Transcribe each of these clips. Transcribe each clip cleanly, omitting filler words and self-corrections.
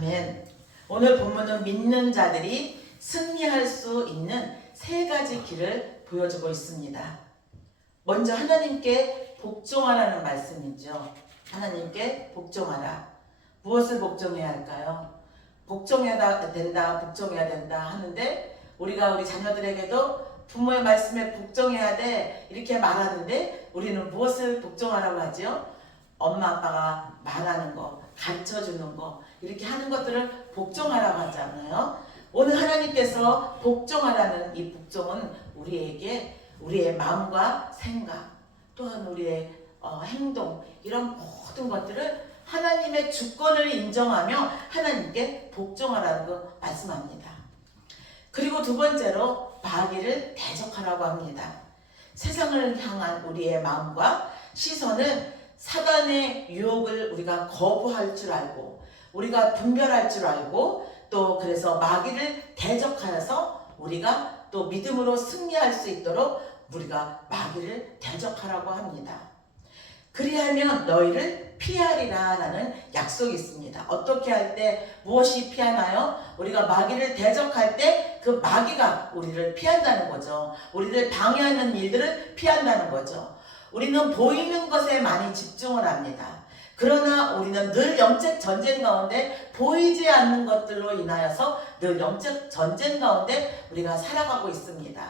아멘. 오늘 본문은 믿는 자들이 승리할 수 있는 세 가지 길을 보여주고 있습니다. 먼저 하나님께 복종하라는 말씀이죠. 하나님께 복종하라. 무엇을 복종해야 할까요? 복종해야 된다 하는데 우리가 우리 자녀들에게도 부모의 말씀에 복종해야 돼 이렇게 말하는데 우리는 무엇을 복종하라고 하죠? 엄마 아빠가 말하는 거, 가르쳐주는 거 이렇게 하는 것들을 복종하라고 하잖아요. 오늘 하나님께서 복종하라는 이 복종은 우리에게 우리의 마음과 생각 또한 우리의 행동 이런 모든 것들을 하나님의 주권을 인정하며 하나님께 복종하라는 거 말씀합니다. 그리고 두 번째로 마귀를 대적하라고 합니다. 세상을 향한 우리의 마음과 시선은 사단의 유혹을 우리가 거부할 줄 알고 우리가 분별할 줄 알고 또 그래서 마귀를 대적하여서 우리가 또 믿음으로 승리할 수 있도록 우리가 마귀를 대적하라고 합니다. 그리하면 너희를 피하리라 라는 약속이 있습니다. 어떻게 할 때 무엇이 피하나요? 우리가 마귀를 대적할 때 그 마귀가 우리를 피한다는 거죠. 우리를 방해하는 일들을 피한다는 거죠. 우리는 보이는 것에 많이 집중을 합니다. 그러나 우리는 늘 영적 전쟁 가운데 보이지 않는 것들로 인하여서 늘 영적 전쟁 가운데 우리가 살아가고 있습니다.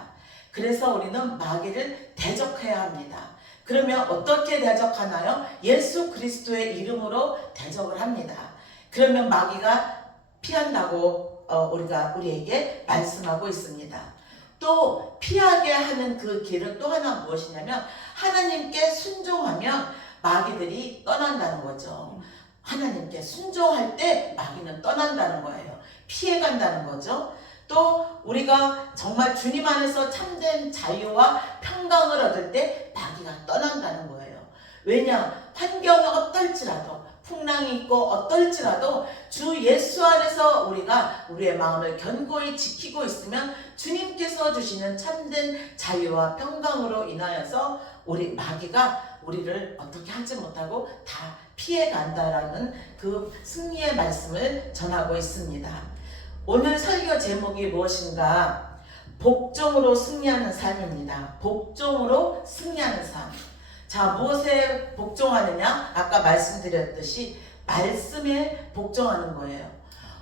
그래서 우리는 마귀를 대적해야 합니다. 그러면 어떻게 대적하나요? 예수 그리스도의 이름으로 대적을 합니다. 그러면 마귀가 피한다고 우리에게 말씀하고 있습니다. 또 피하게 하는 그 길은 또 하나 무엇이냐면 하나님께 순종하면 마귀들이 떠난다는 거죠. 하나님께 순종할 때 마귀는 떠난다는 거예요. 피해간다는 거죠. 또 우리가 정말 주님 안에서 참된 자유와 평강을 얻을 때 마귀가 떠난다는 거예요. 왜냐? 환경이 어떨지라도 풍랑이 있고 어떨지라도 주 예수 안에서 우리가 우리의 마음을 견고히 지키고 있으면 주님께서 주시는 참된 자유와 평강으로 인하여서 우리 마귀가 우리를 어떻게 하지 못하고 다 피해간다라는 그 승리의 말씀을 전하고 있습니다. 오늘 설교 제목이 무엇인가? 복종으로 승리하는 삶입니다. 복종으로 승리하는 삶. 자, 무엇에 복종하느냐? 아까 말씀드렸듯이 말씀에 복종하는 거예요.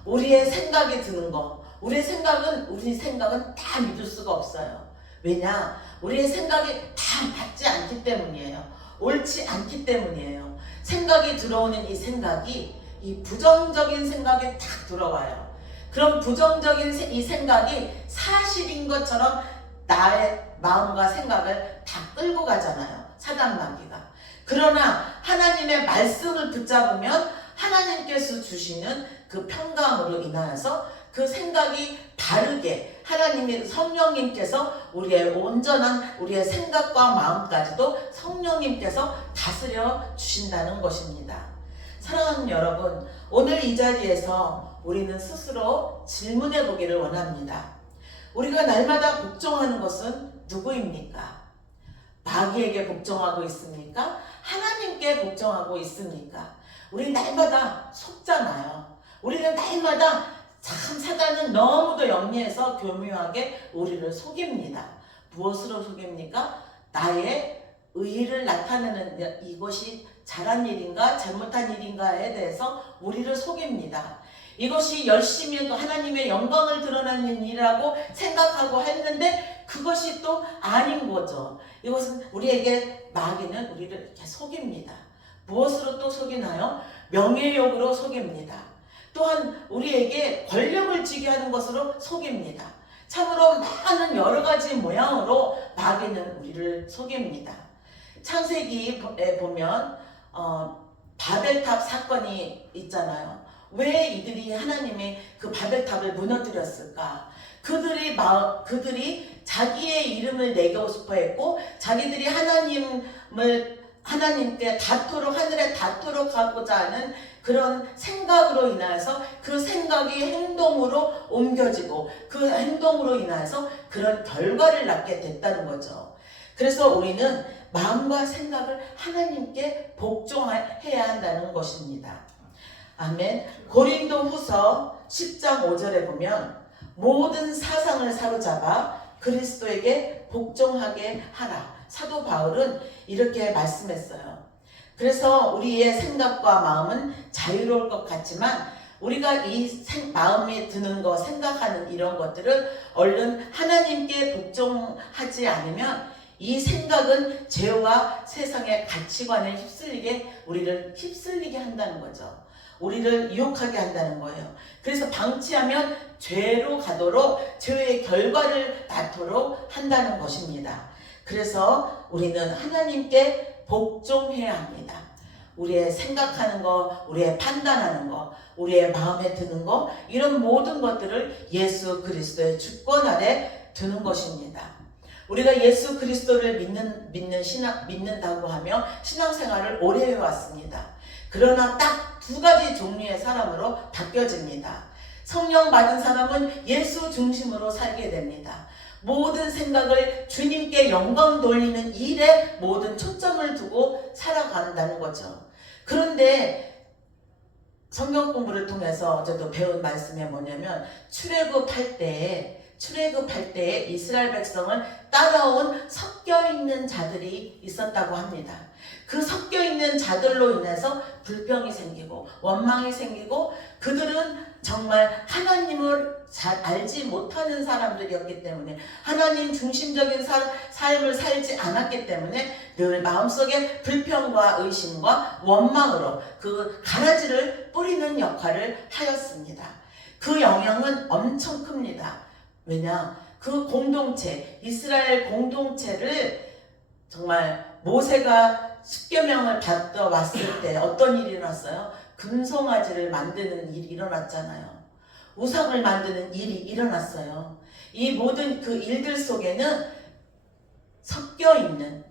우리의 생각이 드는 거. 우리 생각은 다 믿을 수가 없어요. 왜냐? 우리의 생각이 다 맞지 않기 때문이에요. 옳지 않기 때문이에요. 생각이 들어오는 이 생각이 이 부정적인 생각이 딱 들어와요. 그럼 부정적인 이 생각이 사실인 것처럼 나의 마음과 생각을 다 끌고 가잖아요. 사단 마귀가. 그러나 하나님의 말씀을 붙잡으면 하나님께서 주시는 그 평강으로 인하여서 그 생각이 바르게 하나님의 성령님께서 우리의 온전한 우리의 생각과 마음까지도 성령님께서 다스려 주신다는 것입니다. 사랑하는 여러분, 오늘 이 자리에서 우리는 스스로 질문해 보기를 원합니다. 우리가 날마다 복종하는 것은 누구입니까? 마귀에게 복종하고 있습니까? 하나님께 복종하고 있습니까? 우리 날마다 속잖아요. 우리는 날마다 참 사단은 너무도 영리해서 교묘하게 우리를 속입니다. 무엇으로 속입니까? 나의 의의를 나타내는 이것이 잘한 일인가 잘못한 일인가에 대해서 우리를 속입니다. 이것이 열심히 하나님의 영광을 드러내는 일이라고 생각하고 했는데 그것이 또 아닌 거죠. 이것은 우리에게 마귀는 우리를 이렇게 속입니다. 무엇으로 또 속이나요? 명예욕으로 속입니다. 또한 우리에게 권력을 쥐게 하는 것으로 속입니다. 참으로 많은 여러 가지 모양으로 마귀는 우리를 속입니다. 창세기에 보면 바벨탑 사건이 있잖아요. 왜 이들이 하나님의 그 바벨탑을 무너뜨렸을까? 그들이 자기의 이름을 내고 싶어 했고 자기들이 하나님께 하늘에 다투록 하고자 하는 그런 생각으로 인하여서 그 생각이 행동으로 옮겨지고 그 행동으로 인하여서 그런 결과를 낳게 됐다는 거죠. 그래서 우리는 마음과 생각을 하나님께 복종해야 한다는 것입니다. 아멘. 고린도 후서 10장 5절에 보면 모든 사상을 사로잡아 그리스도에게 복종하게 하라. 사도 바울은 이렇게 말씀했어요. 그래서 우리의 생각과 마음은 자유로울 것 같지만 우리가 이 마음에 드는 거, 생각하는 이런 것들을 얼른 하나님께 복종하지 않으면 이 생각은 죄와 세상의 가치관에 우리를 휩쓸리게 한다는 거죠. 우리를 유혹하게 한다는 거예요. 그래서 방치하면 죄로 가도록, 죄의 결과를 낳도록 한다는 것입니다. 그래서 우리는 하나님께 복종해야 합니다. 우리의 생각하는 거, 우리의 판단하는 거, 우리의 마음에 드는 거, 이런 모든 것들을 예수 그리스도의 주권 아래 두는 것입니다. 우리가 예수 그리스도를 믿는다고 하며 신앙생활을 오래 해왔습니다. 그러나 딱 두 가지 종류의 사람으로 바뀌어집니다. 성령 받은 사람은 예수 중심으로 살게 됩니다. 모든 생각을 주님께 영광 돌리는 일에 모든 초점을 두고 살아간다는 거죠. 그런데 성경 공부를 통해서 저도 배운 말씀이 뭐냐면 출애굽할 때에 이스라엘 백성을 따라온 섞여있는 자들이 있었다고 합니다. 그 섞여있는 자들로 인해서 불평이 생기고 원망이 생기고 그들은 정말 하나님을 잘 알지 못하는 사람들이었기 때문에 하나님 중심적인 삶을 살지 않았기 때문에 늘 마음속에 불평과 의심과 원망으로 그 가라지를 뿌리는 역할을 하였습니다. 그 영향은 엄청 큽니다. 왜냐? 그 공동체, 이스라엘 공동체를 정말 모세가 십계명을 받아 왔을 때 어떤 일이 일어났어요? 금송아지를 만드는 일이 일어났잖아요. 우상을 만드는 일이 일어났어요. 이 모든 그 일들 속에는 섞여있는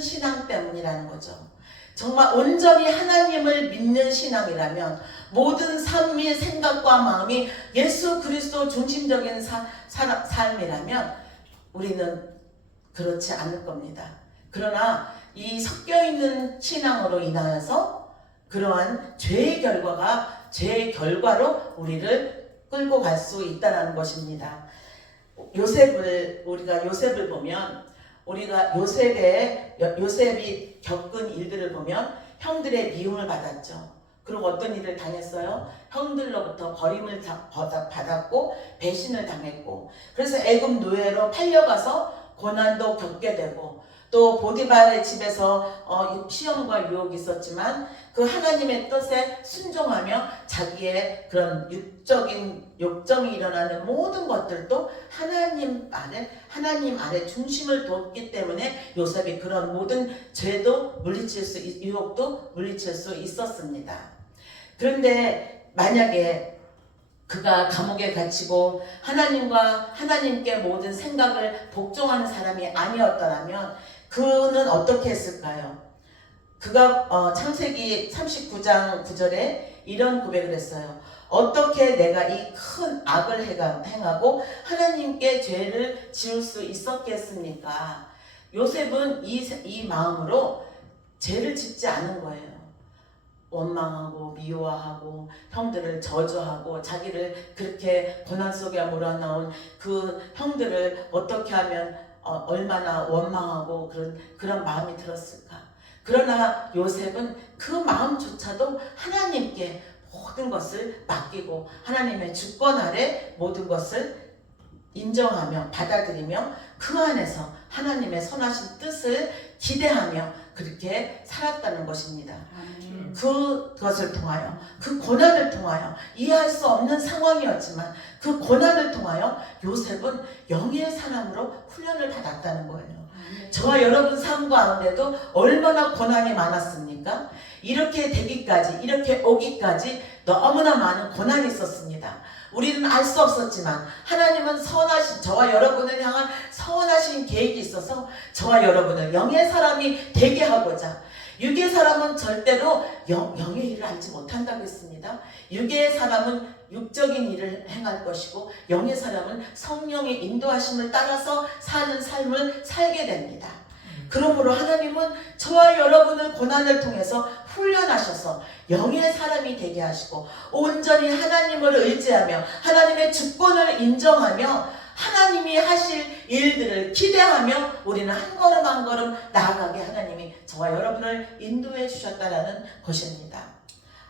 신앙 때문이라는 거죠. 정말 온전히 하나님을 믿는 신앙이라면 모든 삶의 생각과 마음이 예수 그리스도 중심적인 삶이라면 우리는 그렇지 않을 겁니다. 그러나 이 섞여있는 신앙으로 인하여서 그러한 죄의 결과로 우리를 끌고 갈 수 있다는 것입니다. 우리가 요셉을 보면 요셉이 겪은 일들을 보면 형들의 미움을 받았죠. 그리고 어떤 일을 당했어요? 형들로부터 버림을 받았고 배신을 당했고 그래서 애굽 노예로 팔려가서 고난도 겪게 되고 또 보디발의 집에서 시험과 유혹이 있었지만 그 하나님의 뜻에 순종하며 자기의 그런 육적인 욕정이 일어나는 모든 것들도 하나님 아래 중심을 뒀기 때문에 요셉이 그런 모든 죄도 유혹도 물리칠 수 있었습니다. 그런데 만약에 그가 감옥에 갇히고 하나님께 모든 생각을 복종하는 사람이 아니었더라면 그는 어떻게 했을까요? 그가 창세기 39장 9절에 이런 고백을 했어요. 어떻게 내가 이 큰 악을 행하고 하나님께 죄를 지을 수 있었겠습니까? 요셉은 이 마음으로 죄를 짓지 않은 거예요. 원망하고 미워하고 형들을 저주하고 자기를 그렇게 고난 속에 몰아넣은 그 형들을 어떻게 하면 얼마나 원망하고 그런 마음이 들었을까. 그러나 요셉은 그 마음조차도 하나님께 모든 것을 맡기고 하나님의 주권 아래 모든 것을 인정하며 받아들이며 그 안에서 하나님의 선하신 뜻을 기대하며 그렇게 살았다는 것입니다. 그것을 통하여 그 고난을 통하여 이해할 수 없는 상황이었지만 그 고난을 통하여 요셉은 영의 사람으로 훈련을 받았다는 거예요. 저와 여러분 삶 가운데도 얼마나 고난이 많았습니까? 이렇게 되기까지 이렇게 오기까지 너무나 많은 고난이 있었습니다. 우리는 알 수 없었지만 하나님은 저와 여러분을 향한 선하신 계획이 있어서 저와 여러분을 영의 사람이 되게 하고자 육의 사람은 절대로 영의 일을 알지 못한다고 했습니다. 육의 사람은 육적인 일을 행할 것이고 영의 사람은 성령의 인도하심을 따라서 사는 삶을 살게 됩니다. 그러므로 하나님은 저와 여러분을 고난을 통해서 훈련하셔서 영의 사람이 되게 하시고 온전히 하나님을 의지하며 하나님의 주권을 인정하며 하나님이 하실 일들을 기대하며 우리는 한 걸음 한 걸음 나아가게 하나님이 저와 여러분을 인도해 주셨다라는 것입니다.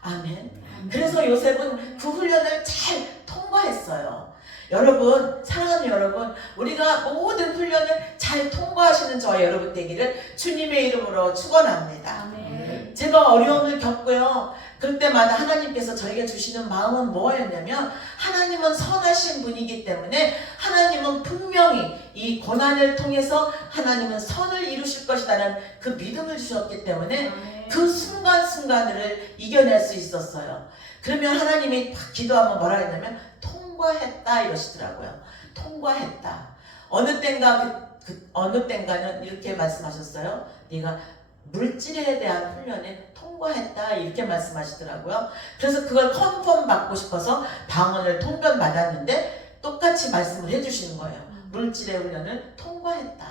아멘. 그래서 요셉은 그 훈련을 잘 통과했어요. 여러분, 사랑하는 여러분, 우리가 모든 훈련을 잘 통과하시는 저와 여러분 되기를 주님의 이름으로 축원합니다. 아멘. 제가 어려움을 겪고요. 그때마다 하나님께서 저에게 주시는 마음은 뭐였냐면 하나님은 선하신 분이기 때문에 하나님은 분명히 이 고난을 통해서 하나님은 선을 이루실 것이라는 그 믿음을 주셨기 때문에 아멘. 그 순간순간을 이겨낼 수 있었어요. 그러면 하나님이 기도하면 뭐라 했냐면 통과했다 이러시더라고요. 통과했다. 어느 땐가는 이렇게 말씀하셨어요. 네가 물질에 대한 훈련에 통과했다 이렇게 말씀하시더라고요. 그래서 그걸 컨펌 받고 싶어서 방언을 통변 받았는데 똑같이 말씀을 해주시는 거예요. 물질의 훈련을 통과했다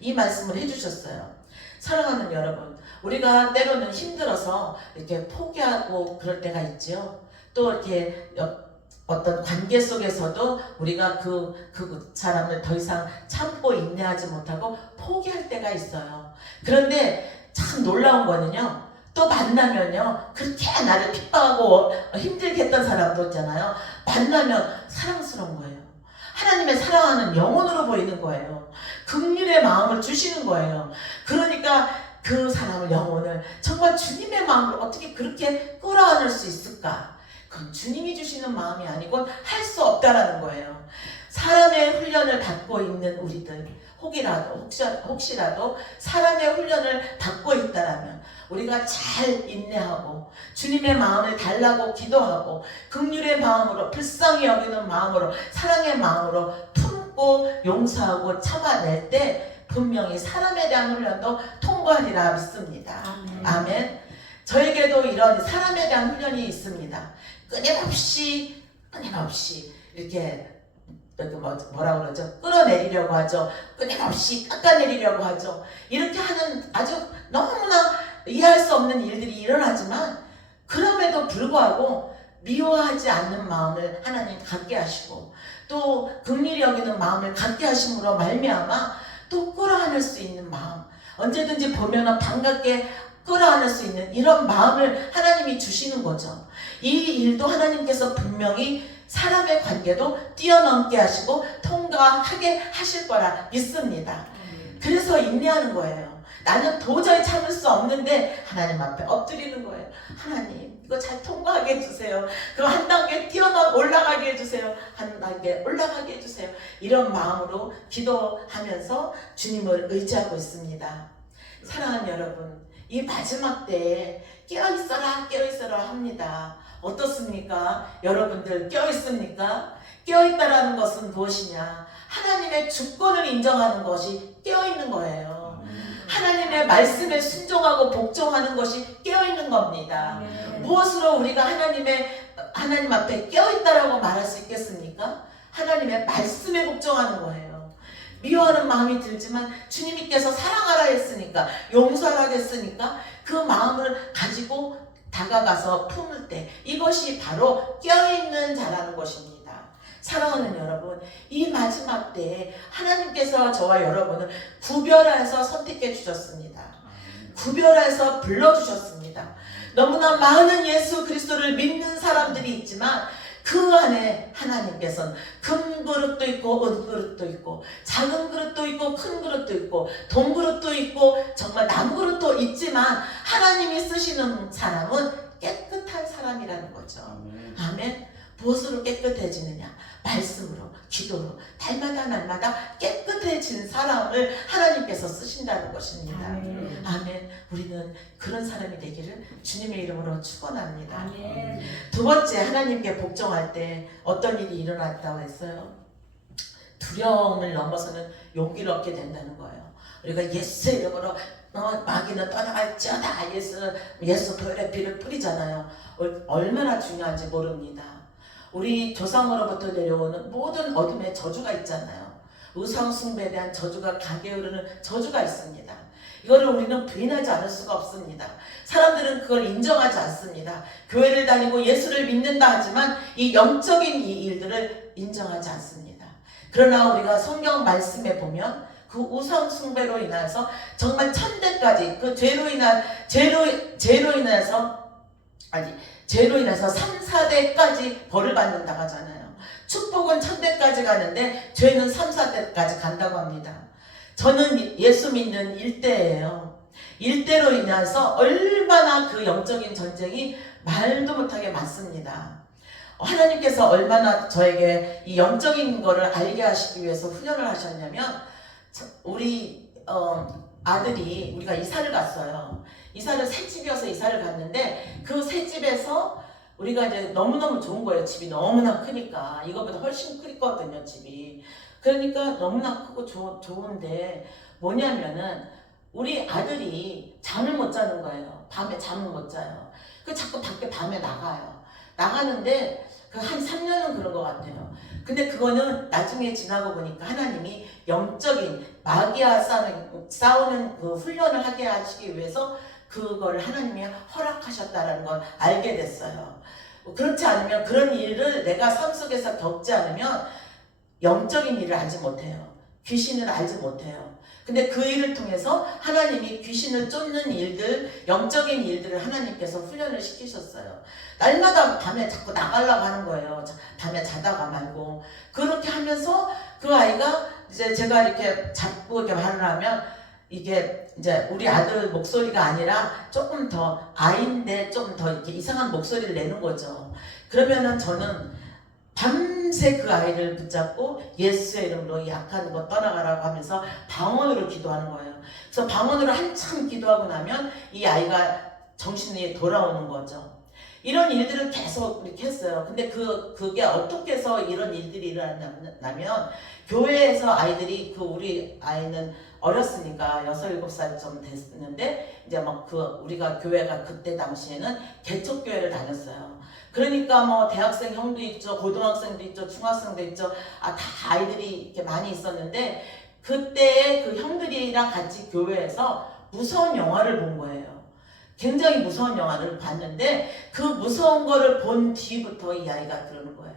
이 말씀을 해주셨어요. 사랑하는 여러분, 우리가 때로는 힘들어서 이렇게 포기하고 그럴 때가 있지요. 또 이렇게 어떤 관계 속에서도 우리가 그 사람을 더 이상 참고 인내하지 못하고 포기할 때가 있어요. 그런데 참 놀라운 거는요, 또 만나면요, 그렇게 나를 핍박하고 힘들게 했던 사람도 있잖아요. 만나면 사랑스러운 거예요. 하나님의 사랑하는 영혼으로 보이는 거예요. 긍휼의 마음을 주시는 거예요. 그러니까 그 사람을, 영혼을 정말 주님의 마음으로 어떻게 그렇게 끌어안을 수 있을까? 그건 주님이 주시는 마음이 아니고 할 수 없다라는 거예요. 사람의 훈련을 받고 있는 우리들, 혹시라도 사람의 훈련을 받고 있다라면 우리가 잘 인내하고 주님의 마음을 달라고 기도하고 긍휼의 마음으로, 불쌍히 여기는 마음으로, 사랑의 마음으로 품고 용서하고 참아낼 때 분명히 사람에 대한 훈련도 통과하리라 믿습니다. 아멘. 저에게도 이런 사람에 대한 훈련이 있습니다. 끊임없이 이렇게 뭐라 그러죠? 끌어내리려고 하죠. 끊임없이 깎아내리려고 하죠. 이렇게 하는 아주 너무나 이해할 수 없는 일들이 일어나지만 그럼에도 불구하고 미워하지 않는 마음을 하나님 갖게 하시고 또 긍휼히 여기는 마음을 갖게 하심으로 말미암아 또 끌어안을 수 있는 마음, 언제든지 보면은 반갑게 끌어안을 수 있는 이런 마음을 하나님이 주시는 거죠. 이 일도 하나님께서 분명히 사람의 관계도 뛰어넘게 하시고 통과하게 하실 거라 믿습니다. 그래서 인내하는 거예요. 나는 도저히 참을 수 없는데 하나님 앞에 엎드리는 거예요. 하나님, 이거 잘 통과하게 해주세요. 그거 한 단계 올라가게 해주세요. 한 단계 올라가게 해주세요. 이런 마음으로 기도하면서 주님을 의지하고 있습니다. 사랑하는 여러분, 이 마지막 때에 깨어있어라 합니다. 어떻습니까? 여러분들 깨어있습니까? 깨어있다라는 것은 무엇이냐? 하나님의 주권을 인정하는 것이 깨어있는 거예요. 하나님의 말씀에 순종하고 복종하는 것이 깨어있는 겁니다. 무엇으로 우리가 하나님 앞에 깨어있다라고 말할 수 있겠습니까? 하나님의 말씀에 복종하는 거예요. 미워하는 마음이 들지만 주님께서 사랑하라 했으니까, 용서하라 했으니까 그 마음을 가지고 다가가서 품을 때 이것이 바로 깨어있는 자라는 것입니다. 사랑하는 여러분, 이 마지막 때에 하나님께서 저와 여러분을 구별해서 선택해 주셨습니다. 구별해서 불러주셨습니다. 너무나 많은 예수 그리스도를 믿는 사람들이 있지만 그 안에 하나님께서는 금 그릇도 있고 은 그릇도 있고 작은 그릇도 있고 큰 그릇도 있고 동 그릇도 있고 정말 나무 그릇도 있지만 하나님이 쓰시는 사람은 깨끗한 사람이라는 거죠. 아멘. 무엇으로 깨끗해지느냐? 말씀으로, 기도로 날마다 깨끗해진 사람을 하나님께서 쓰신다는 것입니다. 아멘. 우리는 그런 사람이 되기를 주님의 이름으로 축원합니다. 아멘. 두 번째, 하나님께 복종할 때 어떤 일이 일어났다고 했어요? 두려움을 넘어서는 용기를 얻게 된다는 거예요. 우리가 예수의 이름으로 마귀는 떠나갈지어다, 예수 보혈의 피를 뿌리잖아요. 얼마나 중요한지 모릅니다. 우리 조상으로부터 내려오는 모든 어둠의 저주가 있잖아요. 우상 숭배에 대한 저주가, 강에 흐르는 저주가 있습니다. 이거를 우리는 부인하지 않을 수가 없습니다. 사람들은 그걸 인정하지 않습니다. 교회를 다니고 예수를 믿는다 하지만 이 영적인 이 일들을 인정하지 않습니다. 그러나 우리가 성경 말씀에 보면 그 우상 숭배로 인해서 정말 천대까지 그 죄로 인해서 3, 4대까지 벌을 받는다고 하잖아요. 축복은 천대까지 가는데 죄는 3, 4대까지 간다고 합니다. 저는 예수 믿는 일대예요. 일대로 인해서 얼마나 그 영적인 전쟁이 말도 못하게 많습니다. 하나님께서 얼마나 저에게 이 영적인 거를 알게 하시기 위해서 훈련을 하셨냐면, 우리 아들이, 우리가 이사를 갔어요. 새 집이어서 이사를 갔는데 그 새 집에서 우리가 이제 너무너무 좋은 거예요. 집이 너무나 크니까. 이거보다 훨씬 크거든요, 집이. 그러니까 너무나 크고 좋은데 뭐냐면은 우리 아들이 잠을 못 자는 거예요. 밤에 잠을 못 자요. 그 자꾸 밖에 밤에 나가요. 나가는데 그 한 3년은 그런 것 같아요. 근데 그거는 나중에 지나고 보니까 하나님이 영적인 마귀와 싸우는 그 훈련을 하게 하시기 위해서 그걸 하나님이 허락하셨다는 걸 알게 됐어요. 그렇지 않으면, 그런 일을 내가 삶 속에서 겪지 않으면 영적인 일을 알지 못해요. 귀신을 알지 못해요. 근데 그 일을 통해서 하나님이 귀신을 쫓는 일들, 영적인 일들을 하나님께서 훈련을 시키셨어요. 날마다 밤에 자꾸 나가려고 하는 거예요. 밤에 자다가 말고. 그렇게 하면서 그 아이가 이제 제가 이렇게 자꾸 이렇게 말을 하면 이게 이제 우리 아들 목소리가 아니라 조금 더 아이인데 좀 더 이렇게 이상한 목소리를 내는 거죠. 그러면은 저는 밤새 그 아이를 붙잡고 예수의 이름으로 약한 것 떠나가라고 하면서 방언으로 기도하는 거예요. 그래서 방언으로 한참 기도하고 나면 이 아이가 정신이 돌아오는 거죠. 이런 일들을 계속 이렇게 했어요. 근데 그게 어떻게 해서 이런 일들이 일어났냐면, 교회에서 아이들이, 우리 아이는 어렸으니까 6, 7살 좀 됐는데, 이제 막 우리가 교회가 그때 당시에는 개척교회를 다녔어요. 그러니까 뭐 대학생 형도 있죠, 고등학생도 있죠, 중학생도 있죠. 다 아이들이 이렇게 많이 있었는데, 그때 그 형들이랑 같이 교회에서 무서운 영화를 본 거예요. 굉장히 무서운 영화를 봤는데 그 무서운 거를 본 뒤부터 이 아이가 그러는 거예요.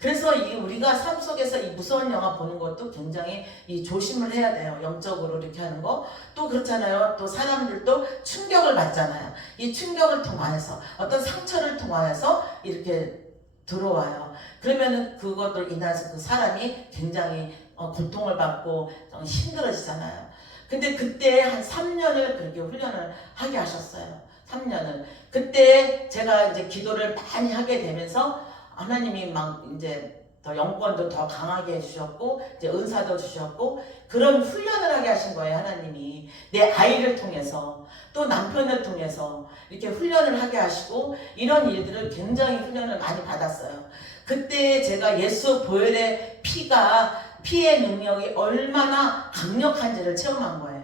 그래서 우리가 삶 속에서 이 무서운 영화 보는 것도 굉장히 조심을 해야 돼요. 영적으로 이렇게 하는 거. 또 그렇잖아요. 또 사람들도 충격을 받잖아요. 이 충격을 통해서, 어떤 상처를 통해서 이렇게 들어와요. 그러면은 그것들 인해서 그 사람이 굉장히 고통을 받고 힘들어지잖아요. 근데 그때 한 3년을 그렇게 훈련을 하게 하셨어요. 3년을. 그때 제가 이제 기도를 많이 하게 되면서 하나님이 막 이제 더 영권도 더 강하게 해주셨고, 이제 은사도 주셨고, 그런 훈련을 하게 하신 거예요, 하나님이. 내 아이를 통해서, 또 남편을 통해서 이렇게 훈련을 하게 하시고, 이런 일들을 굉장히 훈련을 많이 받았어요. 그때 제가 예수 보혈의 피의 능력이 얼마나 강력한지를 체험한 거예요.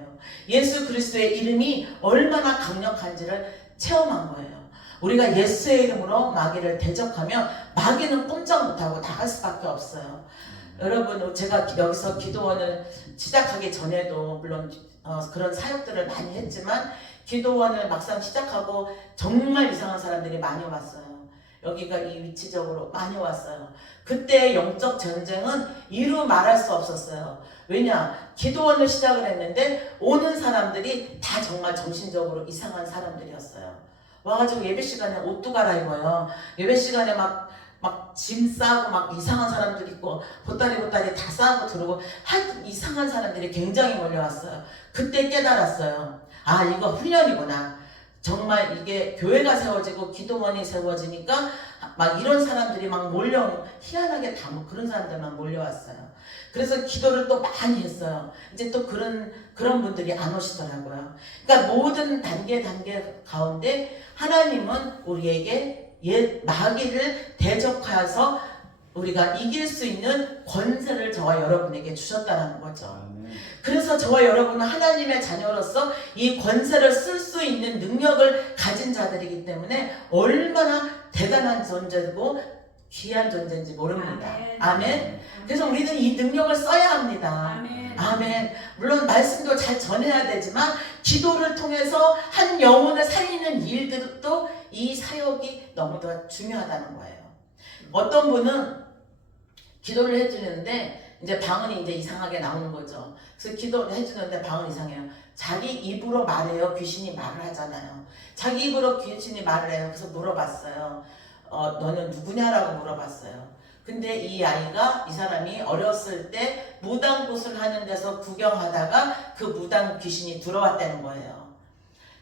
예수 그리스도의 이름이 얼마나 강력한지를 체험한 거예요. 우리가 예수의 이름으로 마귀를 대적하면 마귀는 꼼짝 못하고 나갈 수밖에 없어요. 여러분, 제가 여기서 기도원을 시작하기 전에도 물론 그런 사역들을 많이 했지만, 기도원을 막상 시작하고 정말 이상한 사람들이 많이 왔어요. 여기가 이 위치적으로 많이 왔어요. 그때 영적 전쟁은 이루 말할 수 없었어요. 왜냐? 기도원을 시작을 했는데 오는 사람들이 다 정말 정신적으로 이상한 사람들이었어요. 와가지고 예배 시간에 옷도 갈아입어요. 예배 시간에 막 짐 싸고 막 이상한 사람들 있고 보따리 다 싸고 들어오고, 하여튼 이상한 사람들이 굉장히 몰려왔어요. 그때 깨달았어요. 이거 훈련이구나. 정말 이게 교회가 세워지고 기도원이 세워지니까 막 이런 사람들이 막 희한하게 다 그런 사람들만 몰려왔어요. 그래서 기도를 또 많이 했어요. 이제 또 그런 분들이 안 오시더라고요. 그러니까 모든 단계 가운데 하나님은 우리에게 마귀를 대적하여서 우리가 이길 수 있는 권세를 저와 여러분에게 주셨다는 거죠. 그래서 저와 여러분은 하나님의 자녀로서 이 권세를 쓸 수 있는 능력을 가진 자들이기 때문에 얼마나 대단한 존재고 귀한 존재인지 모릅니다. 아멘. 아멘. 그래서 우리는 이 능력을 써야 합니다. 아멘. 아멘. 물론 말씀도 잘 전해야 되지만 기도를 통해서 한 영혼을 살리는 일들도 이 사역이 너무도 중요하다는 거예요. 어떤 분은 기도를 해주는데 이제 방언이 이제 이상하게 나오는 거죠. 그래서 기도를 해주는데 방언 이상해요. 자기 입으로 말해요. 귀신이 말을 하잖아요. 자기 입으로 귀신이 말을 해요. 그래서 물어봤어요. 너는 누구냐라고 물어봤어요. 근데 이 아이가, 이 사람이 어렸을 때 무당굿을 하는 데서 구경하다가 그 무당 귀신이 들어왔다는 거예요.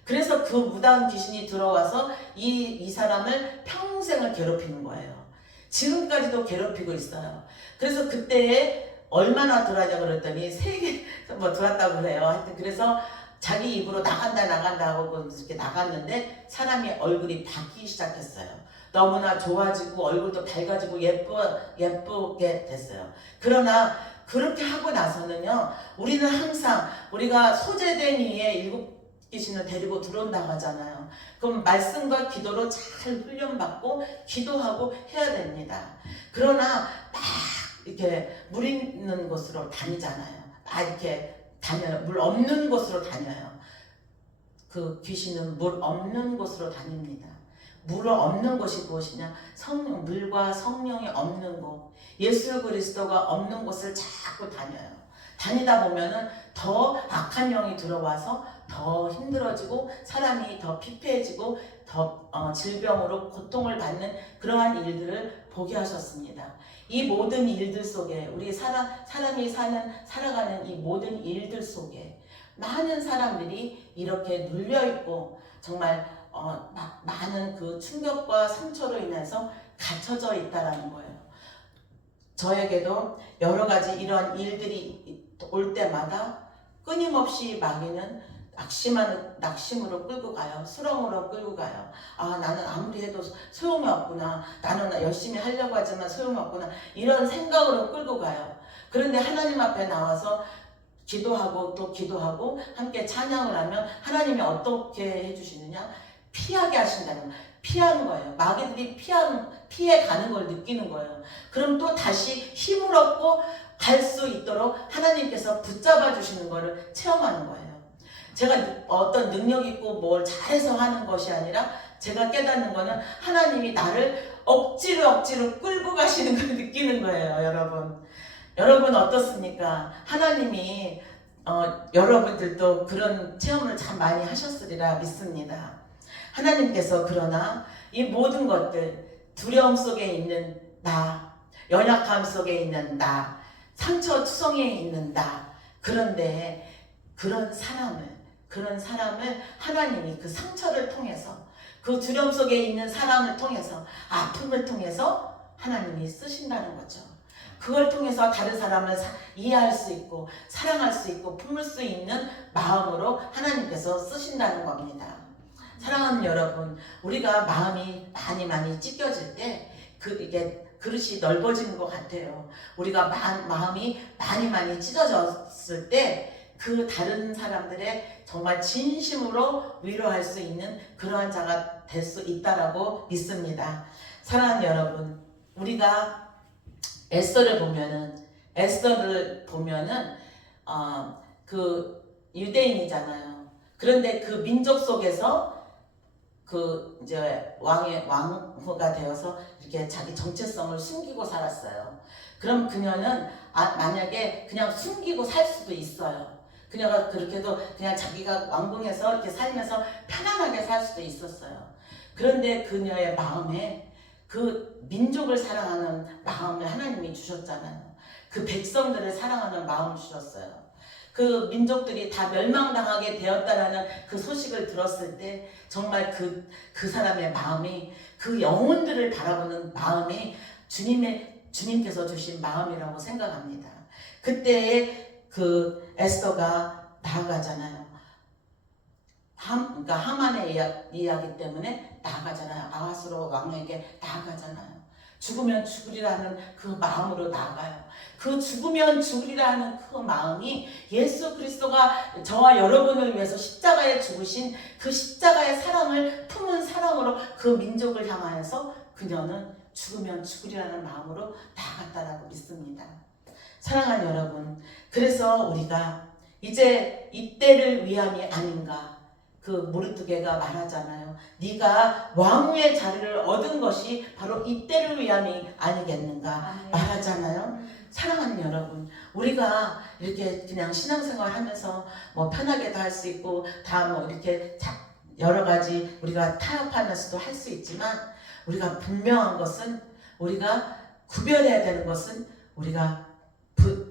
그래서 그 무당 귀신이 들어와서 이 사람을 평생을 괴롭히는 거예요. 지금까지도 괴롭히고 있어요. 그래서 그때에 얼마나 들어왔냐 그랬더니 3개 뭐 들어왔다고 그래요. 하여튼 그래서 자기 입으로 나간다 하고 이렇게 나갔는데 사람이 얼굴이 바뀌기 시작했어요. 너무나 좋아지고 얼굴도 밝아지고 예쁘게 됐어요. 그러나 그렇게 하고 나서는요, 우리는 항상 우리가 소재된 이에 7 귀신을 데리고 들어온다고 하잖아요. 그럼 말씀과 기도로 잘 훈련받고 기도하고 해야 됩니다. 그러나 막 이렇게 물 있는 곳으로 다니잖아요. 막 이렇게 다녀요. 물 없는 곳으로 다녀요. 그 귀신은 물 없는 곳으로 다닙니다. 물 없는 곳이 무엇이냐? 물과 성령이 없는 곳, 예수 그리스도가 없는 곳을 자꾸 다녀요. 다니다 보면은 더 악한 영이 들어와서 더 힘들어지고 사람이 더 피폐해지고 더 질병으로 고통을 받는 그러한 일들을 보게 하셨습니다. 이 모든 일들 속에 우리 사람이 살아가는 이 모든 일들 속에 많은 사람들이 이렇게 눌려있고 정말 많은 그 충격과 상처로 인해서 갇혀져 있다라는 거예요. 저에게도 여러 가지 이런 일들이 올 때마다 끊임없이 마귀는 낙심으로 끌고 가요. 수렁으로 끌고 가요. 아, 나는 아무리 해도 소용이 없구나. 나는 열심히 하려고 하지만 소용이 없구나. 이런 생각으로 끌고 가요. 그런데 하나님 앞에 나와서 기도하고 또 기도하고 함께 찬양을 하면 하나님이 어떻게 해주시느냐? 피하게 하신다는 거예요. 피하는 거예요. 마귀들이 피해 가는 걸 느끼는 거예요. 그럼 또 다시 힘을 얻고 갈 수 있도록 하나님께서 붙잡아 주시는 거를 체험하는 거예요. 제가 어떤 능력 있고 뭘 잘해서 하는 것이 아니라 제가 깨닫는 거는 하나님이 나를 억지로 끌고 가시는 걸 느끼는 거예요. 여러분 어떻습니까? 하나님이 여러분들도 그런 체험을 참 많이 하셨으리라 믿습니다. 하나님께서 그러나 이 모든 것들, 두려움 속에 있는 나, 연약함 속에 있는 나, 상처 투성이에 있는 나, 그런데 그런 사람을 하나님이 그 상처를 통해서, 그 두려움 속에 있는 사람을 통해서, 아픔을 통해서 하나님이 쓰신다는 거죠. 그걸 통해서 다른 사람을 이해할 수 있고 사랑할 수 있고 품을 수 있는 마음으로 하나님께서 쓰신다는 겁니다. 사랑하는 여러분, 우리가 마음이 많이 찢겨질 때 이게 그릇이 넓어지는 것 같아요. 우리가 마음이 많이 찢어졌을 때 그 다른 사람들의 정말 진심으로 위로할 수 있는 그러한 자가 될 수 있다라고 믿습니다. 사랑하는 여러분, 우리가 에스더를 보면은 그 유대인이잖아요. 그런데 그 민족 속에서 그 이제 왕후가 되어서 이렇게 자기 정체성을 숨기고 살았어요. 그럼 그녀는 만약에 그냥 숨기고 살 수도 있어요. 그녀가 그렇게 해도 그냥 자기가 왕궁에서 이렇게 살면서 편안하게 살 수도 있었어요. 그런데 그녀의 마음에 그 민족을 사랑하는 마음을 하나님이 주셨잖아요. 그 백성들을 사랑하는 마음을 주셨어요. 그 민족들이 다 멸망당하게 되었다라는 그 소식을 들었을 때 정말 그 사람의 마음이, 그 영혼들을 바라보는 마음이 주님께서 주신 마음이라고 생각합니다. 그때에 그 에스더가 나아가잖아요. 그러니까 하만의 이야기 때문에 나아가잖아요. 아하스로 왕에게 나아가잖아요. 죽으면 죽으리라는 그 마음으로 나아가요. 그 죽으면 죽으리라는 그 마음이 예수 그리스도가 저와 여러분을 위해서 십자가에 죽으신 그 십자가의 사랑을 품은 사랑으로 그 민족을 향하여서 그녀는 죽으면 죽으리라는 마음으로 나아갔다라고 믿습니다. 사랑하는 여러분, 그래서 우리가 이제 이때를 위함이 아닌가. 그 모르드게가 말하잖아요. 네가 왕후의 자리를 얻은 것이 바로 이때를 위함이 아니겠는가 말하잖아요. 사랑하는 여러분, 우리가 이렇게 그냥 신앙생활 하면서 뭐 편하게도 할 수 있고 다 뭐 이렇게 여러 가지 우리가 타협하면서도 할 수 있지만, 우리가 분명한 것은, 우리가 구별해야 되는 것은, 우리가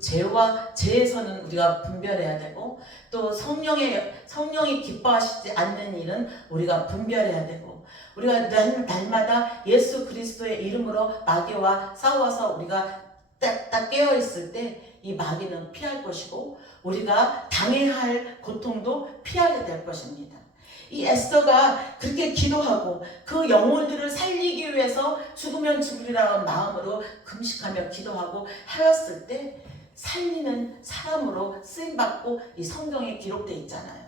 죄와 죄에서는 우리가 분별해야 되고, 또 성령이 기뻐하시지 않는 일은 우리가 분별해야 되고, 우리가 날마다 예수 그리스도의 이름으로 마귀와 싸워서 우리가 딱 깨어 있을 때 이 마귀는 피할 것이고, 우리가 당해야 할 고통도 피하게 될 것입니다. 이 에스더가 그렇게 기도하고 그 영혼들을 살리기 위해서 죽으면 죽으리라는 마음으로 금식하며 기도하고 하였을 때 살리는 사람으로 쓰임받고 이 성경에 기록되어 있잖아요.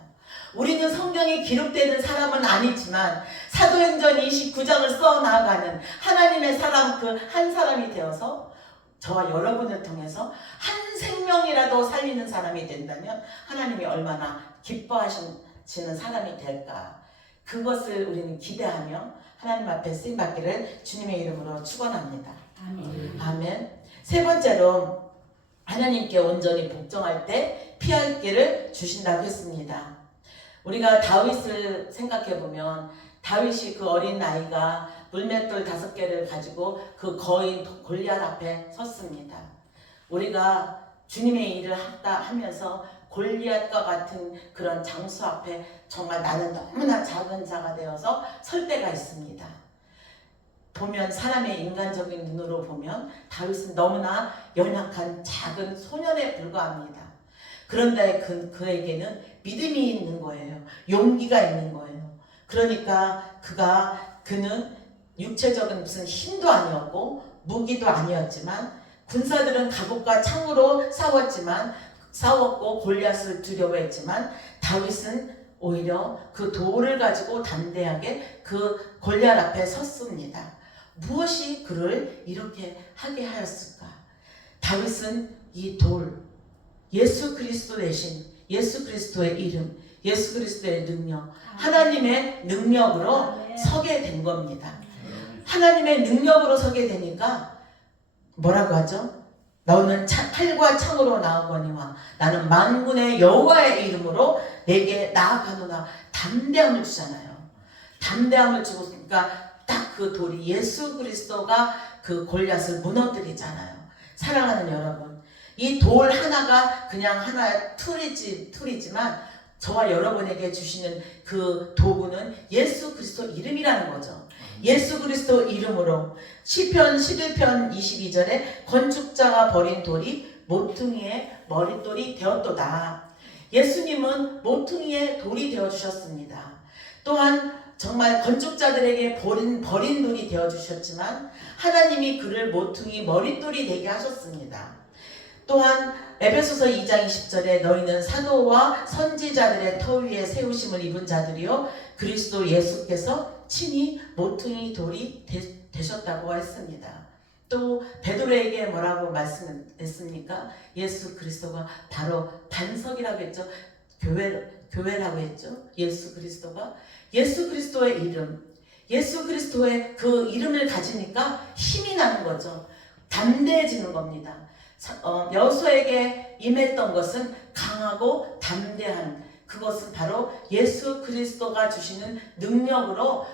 우리는 성경에 기록되는 사람은 아니지만 사도행전 29장을 써나가는 하나님의 사람, 그 한 사람이 되어서 저와 여러분을 통해서 한 생명이라도 살리는 사람이 된다면 하나님이 얼마나 기뻐하시는 사람이 될까. 그것을 우리는 기대하며 하나님 앞에 쓰임받기를 주님의 이름으로 축원합니다. 아멘. 세 번째로, 하나님께 온전히 복종할 때 피할 길을 주신다고 했습니다. 우리가 다윗을 생각해 보면, 다윗이 그 어린 나이가 물맷돌 5개를 가지고 그 거인 골리앗 앞에 섰습니다. 우리가 주님의 일을 하면서 골리앗과 같은 그런 장수 앞에 정말 나는 너무나 작은 자가 되어서 설 때가 있습니다. 보면 사람의 인간적인 눈으로 보면 다윗은 너무나 연약한 작은 소년에 불과합니다. 그런데 그에게는 믿음이 있는 거예요. 용기가 있는 거예요. 그러니까 그는 육체적인 무슨 힘도 아니었고 무기도 아니었지만, 군사들은 갑옷과 창으로 싸웠고 골리앗을 두려워했지만, 다윗은 오히려 그 돌을 가지고 담대하게 그 골리앗 앞에 섰습니다. 무엇이 그를 이렇게 하게 하였을까? 다윗은 이 돌, 예수 그리스도 대신 예수 그리스도의 이름, 예수 그리스도의 능력, 하나님의 능력으로 서게 된 겁니다. 하나님의 능력으로 서게 되니까 뭐라고 하죠? 너는 칼과 창으로 나오거니와 나는 만군의 여호와의 이름으로 내게 나아가노라. 담대함을 주잖아요. 담대함을 주고, 그러니까 딱 그 돌이 예수 그리스도가 그 골리앗을 무너뜨리잖아요. 사랑하는 여러분, 이 돌 하나가 그냥 하나의 툴이지만 저와 여러분에게 주시는 그 도구는 예수 그리스도 이름이라는 거죠. 예수 그리스도 이름으로 시편 11편 22절에 건축자가 버린 돌이 모퉁이의 머릿돌이 되었도다. 예수님은 모퉁이의 돌이 되어주셨습니다. 또한 정말 건축자들에게 버린 돌이 되어주셨지만 하나님이 그를 모퉁이 머릿돌이 되게 하셨습니다. 또한 에베소서 2장 20절에 너희는 사도와 선지자들의 터 위에 세우심을 입은 자들이요 그리스도 예수께서 친히 모퉁이 돌이 되셨다고 했습니다. 또 베드로에게 뭐라고 말씀했습니까? 예수 그리스도가 바로 반석이라고 했죠. 교회라고 했죠. 예수 그리스도가 예수 그리스도의 이름, 예수 그리스도의 그 이름을 가지니까 힘이 나는 거죠. 담대해지는 겁니다. 여호수아에게 임했던 것은 강하고 담대한, 그것은 바로 예수 그리스도가 주시는 능력으로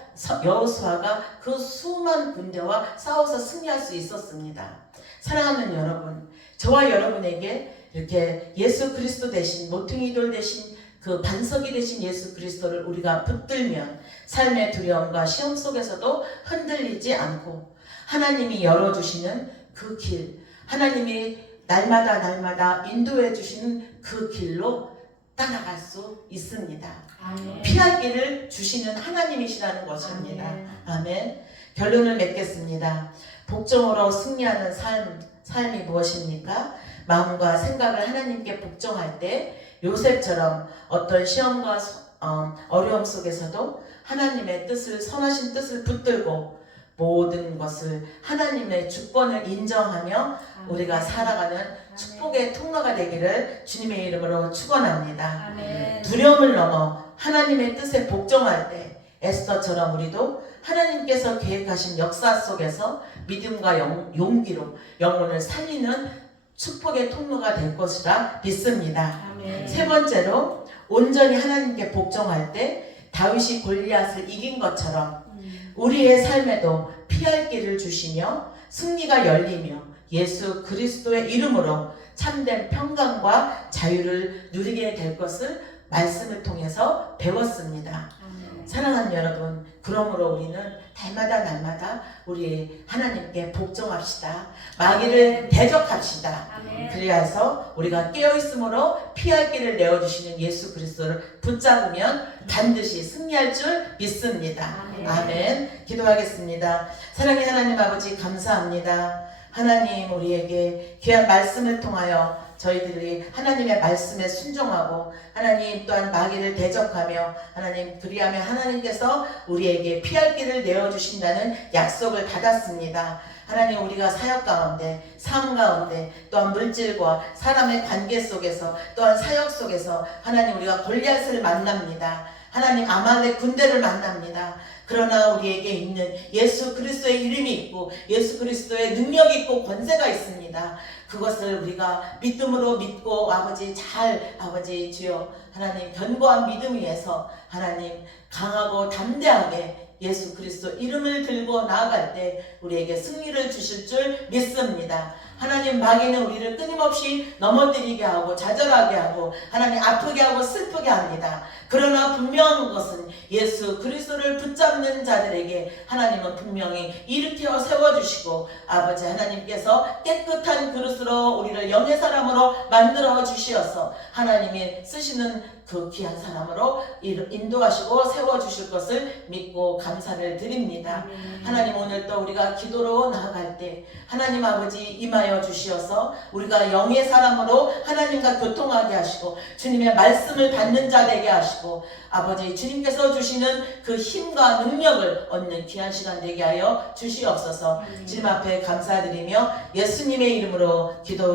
여호수아가 그 수많은 군대와 싸워서 승리할 수 있었습니다. 사랑하는 여러분, 저와 여러분에게 이렇게 예수 그리스도 대신, 모퉁이돌 대신, 그 반석이 되신 예수 그리스도를 우리가 붙들면 삶의 두려움과 시험 속에서도 흔들리지 않고 하나님이 열어주시는 그 길, 하나님이 날마다 인도해 주시는 그 길로 따라갈 수 있습니다. 아멘. 피할 길을 주시는 하나님이시라는 것입니다. 아멘. 아멘. 결론을 맺겠습니다. 복종으로 승리하는 삶이 무엇입니까? 마음과 생각을 하나님께 복종할 때 요셉처럼 어떤 시험과 어려움 속에서도 하나님의 뜻을, 선하신 뜻을 붙들고 모든 것을 하나님의 주권을 인정하며 우리가 살아가는 축복의 통로가 되기를 주님의 이름으로 축원합니다. 두려움을 넘어 하나님의 뜻에 복종할 때 에스더처럼 우리도 하나님께서 계획하신 역사 속에서 믿음과 용기로 영혼을 살리는 축복의 통로가 될 것이라 믿습니다. 세 번째로 온전히 하나님께 복종할 때 다윗이 골리앗을 이긴 것처럼 우리의 삶에도 피할 길을 주시며 승리가 열리며 예수 그리스도의 이름으로 참된 평강과 자유를 누리게 될 것을 말씀을 통해서 배웠습니다. 사랑하는 여러분, 그러므로 우리는 날마다 우리 하나님께 복종합시다. 마귀를 대적합시다. 그리하여서 우리가 깨어있으므로 피할 길을 내어주시는 예수 그리스도를 붙잡으면 반드시 승리할 줄 믿습니다. 아멘. 기도하겠습니다. 사랑의 하나님 아버지 감사합니다. 하나님, 우리에게 귀한 말씀을 통하여 저희들이 하나님의 말씀에 순종하고 하나님 또한 마귀를 대적하며 하나님 그리하며 하나님께서 우리에게 피할 길을 내어주신다는 약속을 받았습니다. 하나님, 우리가 사역 가운데 삶 가운데 또한 물질과 사람의 관계 속에서 또한 사역 속에서 하나님 우리가 골리앗을 만납니다. 하나님 아말렉 군대를 만납니다. 그러나 우리에게 있는 예수 그리스도의 이름이 있고 예수 그리스도의 능력이 있고 권세가 있습니다. 그것을 우리가 믿음으로 믿고 아버지 주여 하나님 견고한 믿음 위에서 하나님 강하고 담대하게 예수 그리스도 이름을 들고 나아갈 때 우리에게 승리를 주실 줄 믿습니다. 하나님, 마귀는 우리를 끊임없이 넘어뜨리게 하고 좌절하게 하고 하나님 아프게 하고 슬프게 합니다. 그러나 분명한 것은 예수 그리스도를 붙잡는 자들에게 하나님은 분명히 일으켜 세워주시고 아버지 하나님께서 깨끗한 그릇으로 우리를 영의 사람으로 만들어 주시어서 하나님이 쓰시는 그 귀한 사람으로 인도하시고 세워주실 것을 믿고 감사를 드립니다. 하나님, 오늘 또 우리가 기도로 나아갈 때 하나님 아버지 임하여 주시어서 우리가 영의 사람으로 하나님과 교통하게 하시고 주님의 말씀을 받는 자 되게 하시고 아버지 주님께서 주시는 그 힘과 능력을 얻는 귀한 시간 되게 하여 주시옵소서. 주님 앞에 감사드리며 예수님의 이름으로 기도